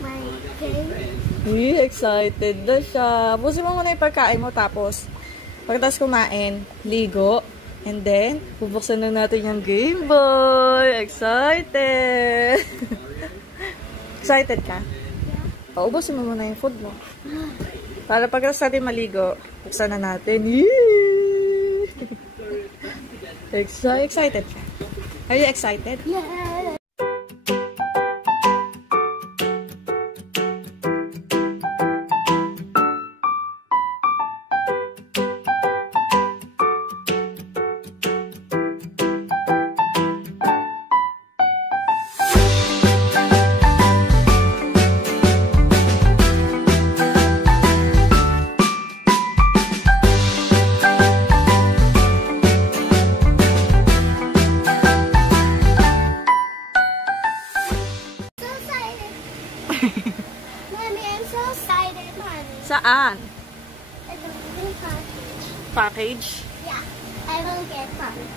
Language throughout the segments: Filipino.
my game. Excited na siya. Busin mo muna yung pagkain mo, tapos pagkatapos kumain, ligo, and then bubuksan na natin yung Game Boy. Excited! Excited ka? Yeah. Paubusin mo muna yung food mo. Para pagkatapos natin maligo, buksan na natin. Excited ka? Are you excited? Yeah. Mommy, I'm so excited, Mommy. Saan? I don't get package. Package? Yeah, I will get package.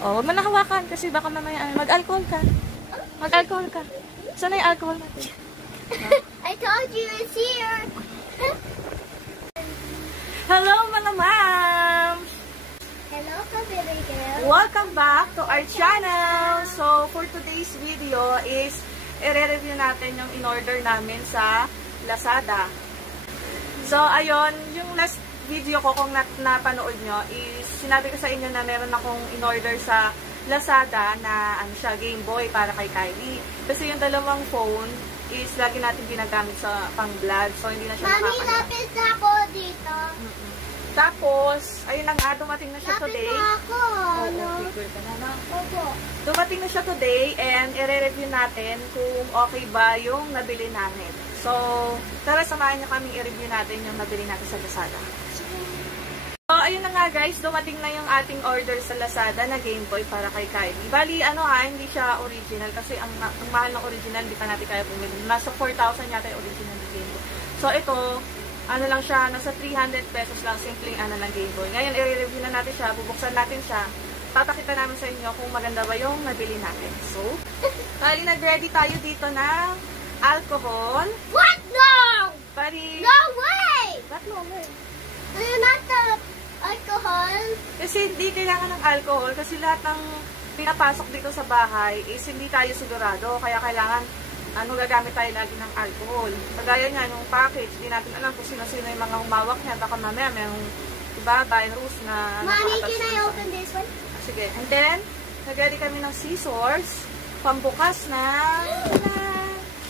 Oh, huwag mo na hawakan kasi baka mamaya mag-alcohol ka. Mag-alcohol ka. Saan na yung alcohol natin? I told you it's here. Hello mga moms! Hello, baby girl. Welcome back to our channel! So, for today's video is i-review natin yung in-order namin sa Lazada. So, ayun, yung last video ko kung napanood nyo is sinabi ko sa inyo na meron akong in-order sa Lazada na ano siya, Game Boy para kay Kylie. Kasi yung dalawang phone is lagi natin ginagamit sa pang-vlog. So, hindi na siya Mami, nakakaya. lapit na ako dito. Tapos, ayun na nga, dumating na siya today. Lapit na ako. Oo, figure ka na, no? Opo. Dumating na siya today and i-review natin kung okay ba yung nabili namin. So, tara samahan niyo kami i-review natin yung nabili natin sa Lazada. So, ayun na nga guys, dumating na yung ating order sa Lazada na Game Boy para kay Kylie. Bali, ano ha, hindi siya original kasi ang mahal ng original, hindi pa natin kaya bumili. Nasa 4,000 yata yung original na Game Boy. So, ito, ano lang siya, nasa 300 pesos lang, simpleng ano lang Game Boy. Ngayon, i-review na natin siya, bubuksan natin siya. Papakita namin sa inyo kung maganda ba yung nabili natin. So, bali, nag-ready tayo dito ng alcohol. What? No! Bali, No way! ba't no way? You're not the alcohol. Kasi hindi kailangan ng alcohol kasi lahat ng pinapasok dito sa bahay is hindi tayo sigurado. Kaya kailangan gagamit tayo lagi ng alcohol. Kagaya nga yung package, hindi natin alam kung sino-sino yung mga humawak niya. Baka mamaya mayroong virus na Mommy, can I open this one? Sige. And then, nag-ready kami ng scissors, pambukas na.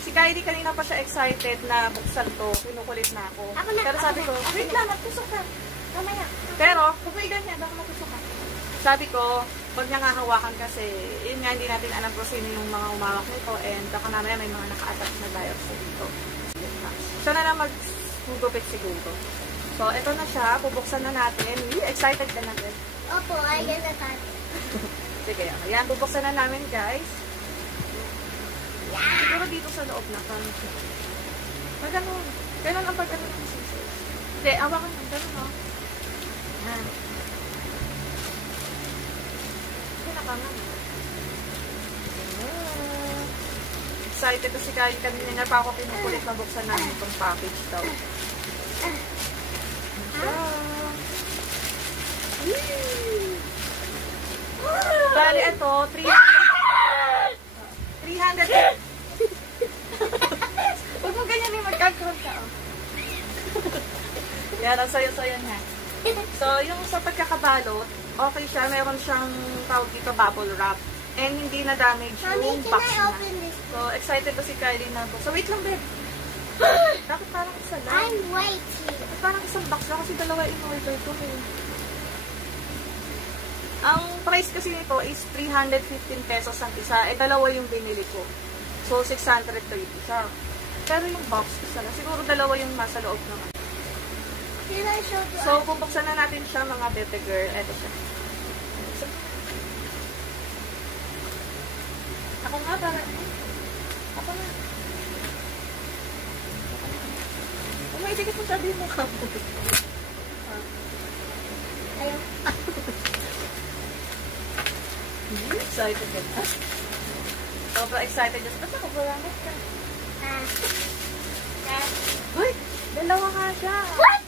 Si Kylie kanina pa siya excited na buksan to. Pinukulit na ako. Pero sabi ko, wait lang, magtusok ka. Mamaya. Pero, kung may ganyan, baka matusok ka. Sabi ko, wag niya nga hawakan kasi, yun nga, hindi natin alam kung sino yung mga umawak nito and baka mamaya may mga naka-attach na virus dito. Siya na lang mag-gugupit siguro. So, ito na siya. Bubuksan na natin. Excited ka natin? Opo, I get the card. Sige, ayan. Bubuksan na namin, guys. Siguro dito sa loob na. Ganun. Ganun ang pag-ano ng scissors. Hindi, awakan mo. Ganun, no? Ayan. Pinakaman. Excited kasi kahit kanina niya pa ako pinukulit na buksan namin itong package daw. Bali, ito, 300. Huwag mo ganyan yung mag-control ka. Yan, ang sayo-sayo niya. So, yung sa pagkakabalot, okay siya. Meron siyang tawag dito bubble wrap. And hindi na damage yung box na. So, excited ba si Kylie na to? So, wait lang, babe. Dapat parang isa lang. I'm waiting. Parang isang box lang kasi dalawa in-order ko. Ang price kasi nito is 315 pesos ang isa. Dalawa yung binili ko. So, 630 siya. Pero yung box isa lang. Siguro dalawa yung nasa loob naman. So, bubuksan na natin siya mga bebe girl. Ito siya. Ako nga para. Ako nga. Umayisigit mo sabihin mo ka po. Ayaw. Excited ka na. Sobrang excited dyan. Ba't nakabulangot ka? Ah. Uy! Dalawa nga siya. What?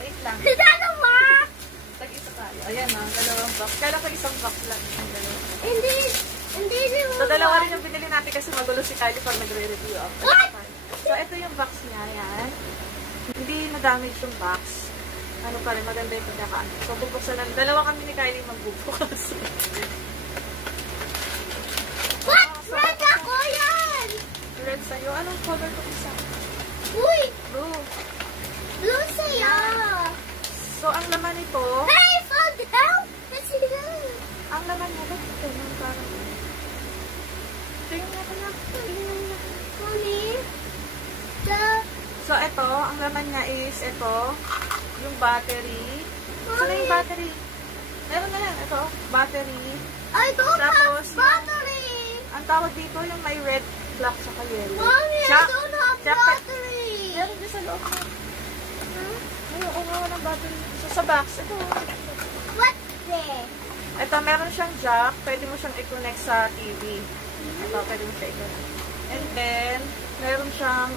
Wait lang. Dalawa? Tag-isa tayo. Ayan na, dalawang box. Kala ko isang box lang. Ang dalawa. Hindi. Hindi dalawa. So, dalawa rin yung binili natin kasi magulo si Kylie pag nagre-review ako. What? So, ito yung box niya. Yan. Hindi na-damage yung box. Ano pa rin, maganda yung pagkakaan. So, bubuksan na. Dalawa kami ni Kylie magbubukas. What? Red ako yan! Red sa'yo. Anong color ko isa? Uy! Blue. Blue sa'yo! So, ang laman nito, Hey! Fall down! Let's see that! ang laman niya, ba't ito? Nang parang, tingnan natin na. Mommy? The... So, ito, ang laman niya is ito, yung battery. Saan na yung battery? Meron na yan. Ito, battery. I don't Tapos, have battery! Ang tawag dito, yung may red, black, saka yellow. Mommy, I Jack. don't have Jack. battery! Meron din sa loob mo. Ay, oo nga, walang battery. So, sa box, ito. What's there? Ito, meron siyang jack. Pwede mo siyang i-connect sa TV. Ito, pwede mo siya i-connect. And then, meron siyang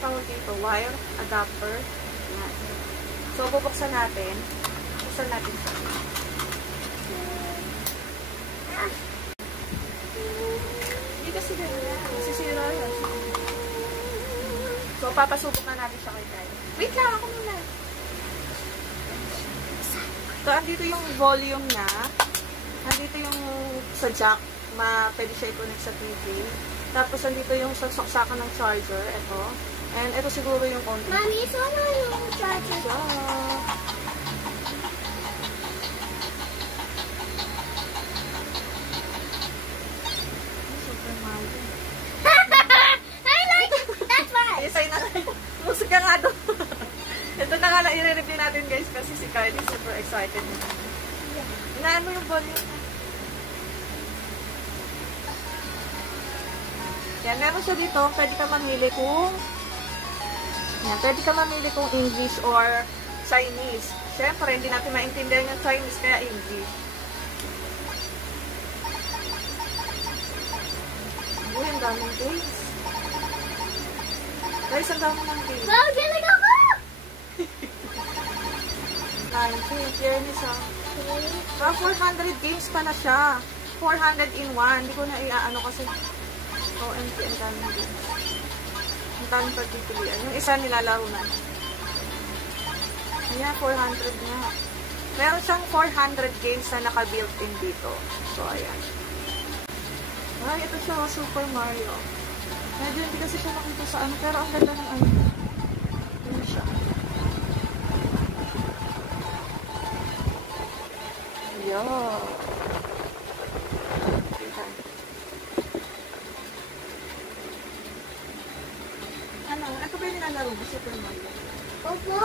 tawag dito, wire adapter. Yan. So, bubuksan natin. Buksan natin siya. Hindi kasi ganyan. Masisira yan. So, papasubok na natin siya kay Kylie. Wait lang, ako muna. So, andito yung volume niya. Andito yung sa jack. Pwede siya i-connect sa TV. Tapos, andito yung saksakan ng charger. Ito. And ito siguro yung on. Mommy, so ano yung charger? Super Mario. I like it! That's right! Isay na tayo. Musika nga doon. Ito na nga lang i-review natin guys kasi si Kylie super excited. Inaan mo yung volume. Yan, meron siya dito. Pwede ka mamili kung English or Chinese. Siyempre, hindi natin maintindihan yung Chinese kaya English. Uy, ang daming games. Guys, ang daming ng games. Wow, galing ako! 19, fairness ah. 400 games pala siya. 400 in 1. Hindi ko na iaano kasi OMG, ang daming games. Ang daming pagpipilian. Yung isa nilalaro na. Ayan, 400 na. Meron siyang 400 games na naka-built-in dito. So, ayan. Ay, ito siya, Super Mario. Medyo hindi kasi siya nakita sa ano, pero ang ganda ng ano. Ayan siya. Ayan. Ano? Ito ba yung nilalaro mo? Super Mario? Opo.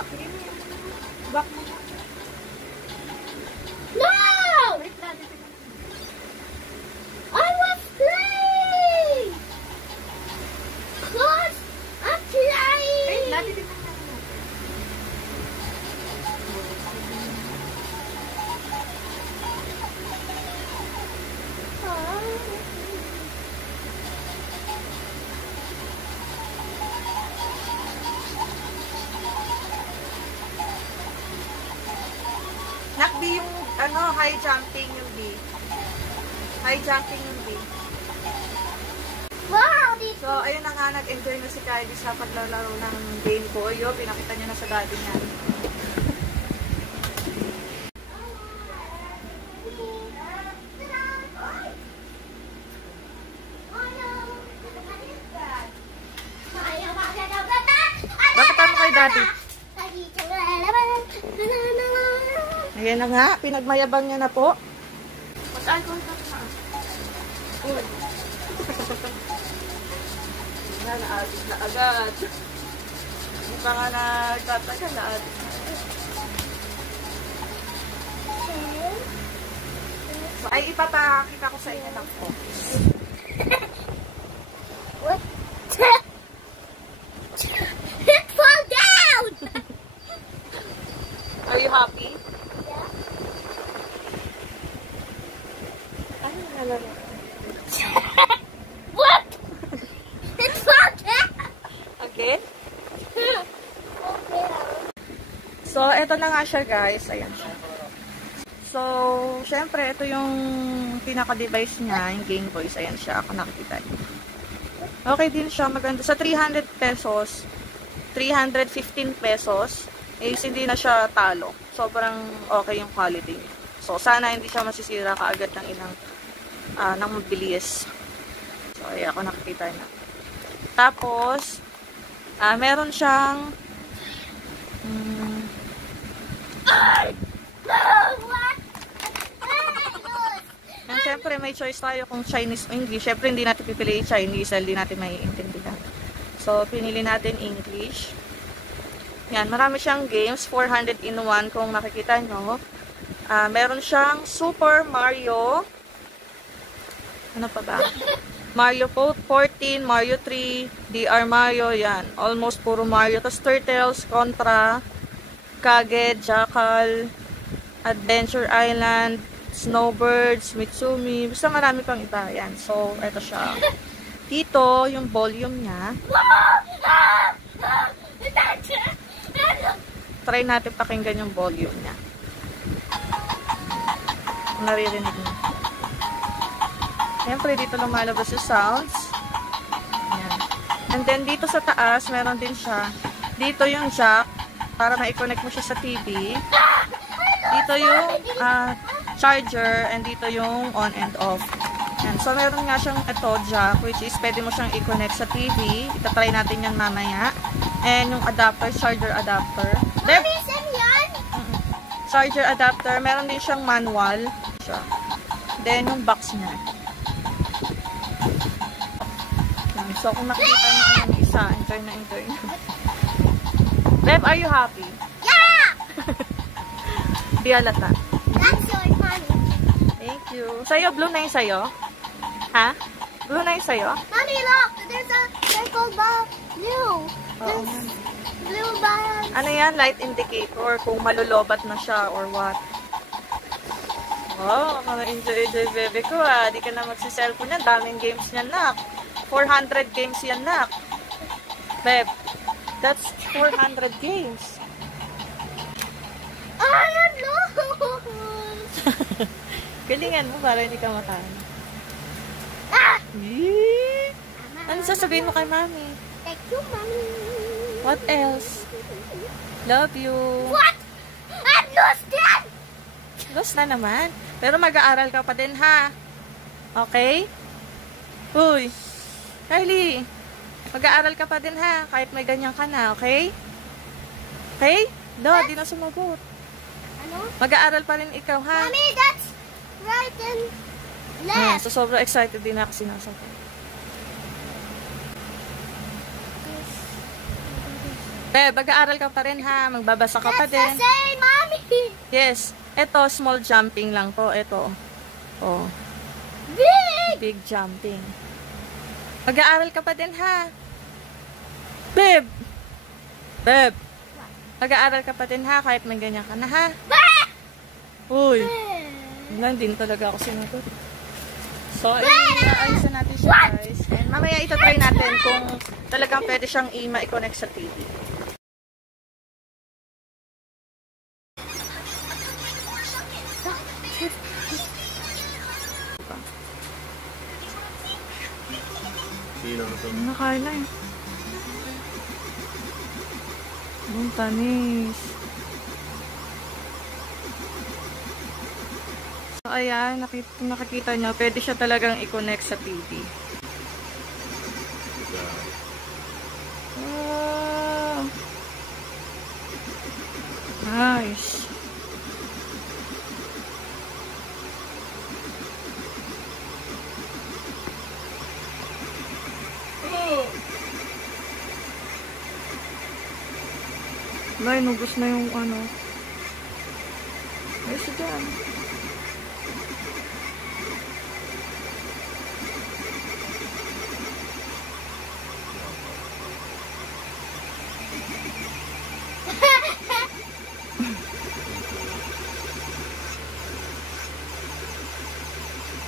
Back mo. No! Wait lang, dito na. I was playing! Cause I'm playing! Wait lang, dito na. Nakbi yung high jumping yung B. High jumping yung B. Wow! Dito. So, ayun na nga, nag-enjoy na si Kylie sa paglalaro ng Game Boy. Yo, pinakita niya na sa daddy niya. Bakit mo kay daddy? Ayan na nga, pinagmayabang niya na po. Mag-alcohol ka na. Uy. Na-addict na agad. Hindi pa nga nagtatagal, na-addict na agad. So, ay ipapakita ko sa inyo ng focus. What? It fall down! Are you happy? Yeah. Ano nalaro? So, eto na nga siya guys. Ayan siya. So, syempre, ito yung pinaka-device niya, yung Game Boy. Ayan siya, ako nakikita niyo. Okay din siya, maganda. Sa 300 pesos, 315 pesos, is hindi na siya talo. Sobrang okay yung quality niya. So, sana hindi siya masisira kaagad ng ng mabilis. So, ayan, ako nakikita na. Tapos, meron siyang and syempre, may choice tayo kung Chinese o English. Syempre, hindi natin pipili Chinese, hindi natin maiintindihan. So, pinili natin English. Yan, marami siyang games, 400 in 1 kung makikita nyo. Meron siyang Super Mario. Ano pa ba? Mario 14, Mario 3, DR Mario, yan. Almost puro Mario. Tapos Turtles, Contra, Kage, Jackal, Adventure Island, Snowbirds, Mitsumi. Basta marami pang iba. Yan. So, eto siya. Dito, yung volume niya. Try natin pakinggan yung volume niya. Naririnig mo. Siyempre, dito lumalabas yung sounds. Ayan. And then, dito sa taas, meron din siya. Dito yung jack, para ma-connect mo siya sa TV. Dito yung charger, and dito yung on and off. Ayan. So, meron nga siyang ito, jack, which is pwede mo siyang i-connect sa TV. Itatry natin yan mamaya. And yung adapter, charger adapter. Mami, saan yan? Charger adapter. Meron din siyang manual. Then, yung box niya. So, kung nakita mo ang isa, enjoy na enjoy na. Beb, are you happy? Yeah! Di halata. That's your mommy. Thank you. Sa'yo, blue na yung sa'yo? Ha? Blue na yung sa'yo? Mommy, look! There's a circle ball. Blue. Oo. Blue ball. Ano yan? Light indicator kung malulobat na siya or what? Wow, enjoy bebe ko ah. Di ka na magsi-cellphone yan. Daming games yan, nak. 400 games yan, nak. Beb, that's 400 games. I am lost. Galingan mo para hindi ka matahan. Ah! Ano sasabihin mo kay mami? Thank you, mommy. What else? Love you. What? I'm lost then. Lost na naman. Pero mag-aaral ka pa din, ha? Okay? Uy. Kylie. Mag-aaral ka pa din, ha? Kahit may ganyan ka na, okay? Okay? Do, di na sumagot. Ano? Mag-aaral pa rin ikaw, ha? Mommy, that's right and left. So, sobrang excited din ako sinasagot. Mag-aaral ka pa rin, ha? Magbabasa ka pa din. That's the same, mommy. Yes. Ito, small jumping lang po. Ito. Oh. Big jumping. Mag-aaral ka pa din, ha? Beb! Mag-aaral ka pa din, ha? Kahit may ganyan ka na, ha? Uy! Wala din talaga ako sinagot. So, ayusin natin siya, guys. And mamaya itatry natin kung talagang pwede siyang i-connect sa TV. Nakala eh. Ang tanis. So, ayan, nakikita nyo, pwede siya talagang i-connect sa TV. Oh. Nice. May nubos na yung ano. Ay, sige.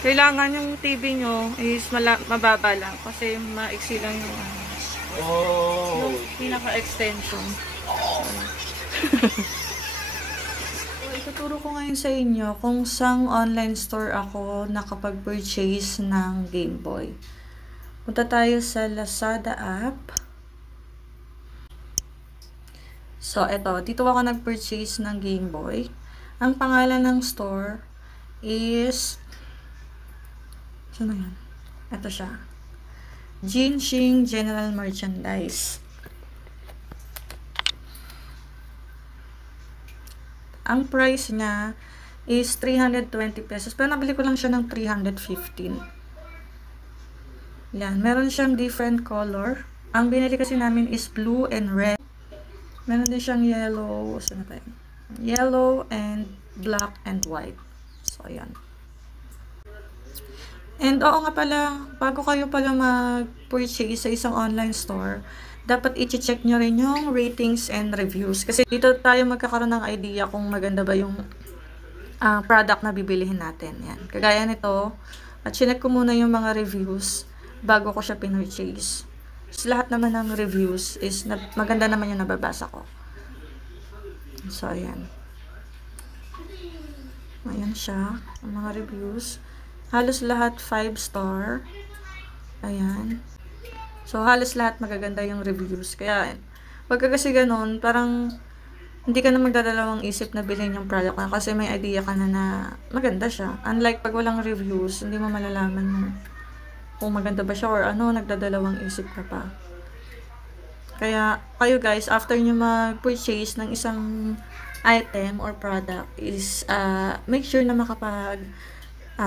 Kailangan yung TV nyo is mababa lang kasi maiksi lang yung yung pinaka-extension. Tuturo ko ngayon sa inyo kung saan online store ako nakapag-purchase ng Game Boy. Punta tayo sa Lazada app. So, eto. Dito ako nag-purchase ng Game Boy. Ang pangalan ng store is... Saan na yan? Eto siya. Jinxing General Merchandise. Ang price niya is 320 pesos. Pero nabili ko lang siya ng 315. Yan. Meron siyang different color. Ang binili kasi namin is blue and red. Meron din siyang yellow. Saan na tayo? Yellow and black and white. So, ayan. And oo nga pala, bago kayo pala mag-purchase sa isang online store, dapat i-check nyo rin yung ratings and reviews. Kasi dito tayo magkakaroon ng idea kung maganda ba yung product na bibilihin natin. Yan. Kagaya nito, at chinek ko muna yung mga reviews bago ko siya pinurchase. So, lahat naman ng reviews is maganda naman yung nababasa ko. So, ayan. Ayan siya, ang mga reviews. Halos lahat 5 star. Ayan. So, halos lahat magaganda yung reviews. Kaya, pagka kasi ganun, parang hindi ka na magdadalawang isip na bilhin yung product na kasi may idea ka na maganda siya. Unlike pag walang reviews, hindi mo malalaman kung maganda ba siya or ano, nagdadalawang isip ka pa. Kaya, kayo guys, after nyo mag-purchase ng isang item or product is make sure na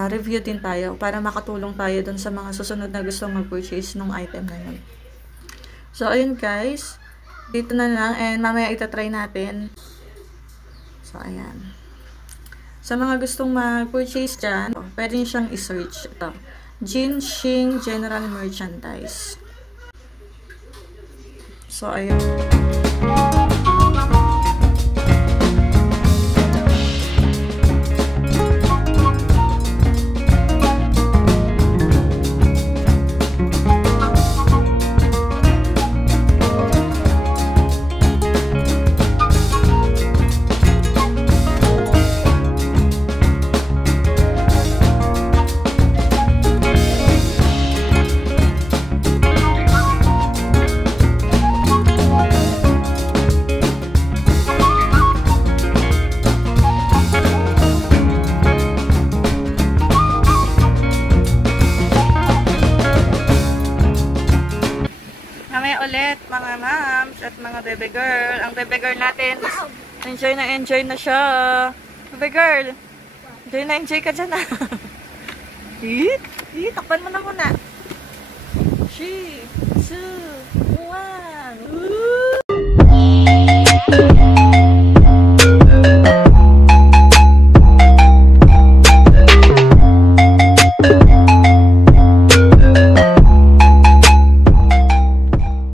review din tayo para makatulong tayo dun sa mga susunod na gustong mag-purchase ng item na yun. So, ayun guys. Dito na lang and mamaya itatry natin. So, ayan. Sa mga gustong mag-purchase dyan, pwede nyo siyang i-search. Ito. Jinxing General Merchandise. So, ayun. Ulit mga mams at mga bebe girl. Ang bebe girl natin enjoy na siya. Bebe girl, enjoy ka dyan ah. Takpan mo na muna. 3, 2, 1.